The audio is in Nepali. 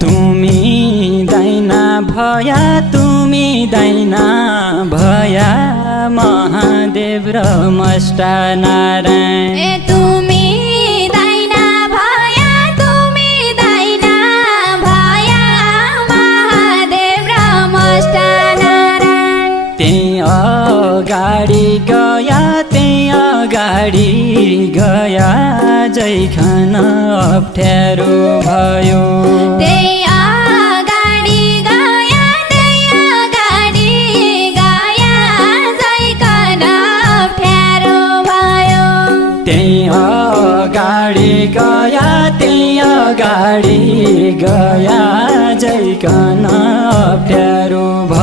तुमी दाइना भया तुमी दाइना भया महादेव र मष्टा नारायण ए तुमी दाइना भया तुमी दाइना भया महादेव र मष्टा नारायण त्यही अगाडि गया त्यही अगाडि गया जैखान अप्ठ्यारो भयो त्यही अगाडि गया त्यही अगाडि गया जैखान अप्ठ्यारो भयो त्यही अगाडि गया त्यही अगाडि गया जैखान अप्ठ्यारो भयो